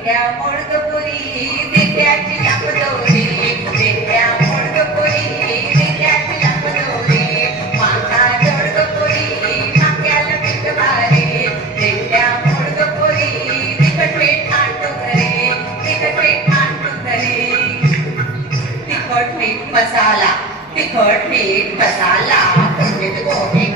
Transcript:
दिंड्या मोडकपुरी दिंड्याची लापदोरी दिंड्या मोडकपुरी दिंड्याची लापदोरी माथा जोडकपुरी माक्याला पीठ भारी दिंड्या मोडकपुरी तिखट मीठ आणतो घरी तिखट मीठ आणतो घरी तिखट मीठ मसाला कोथिंबीर गोडी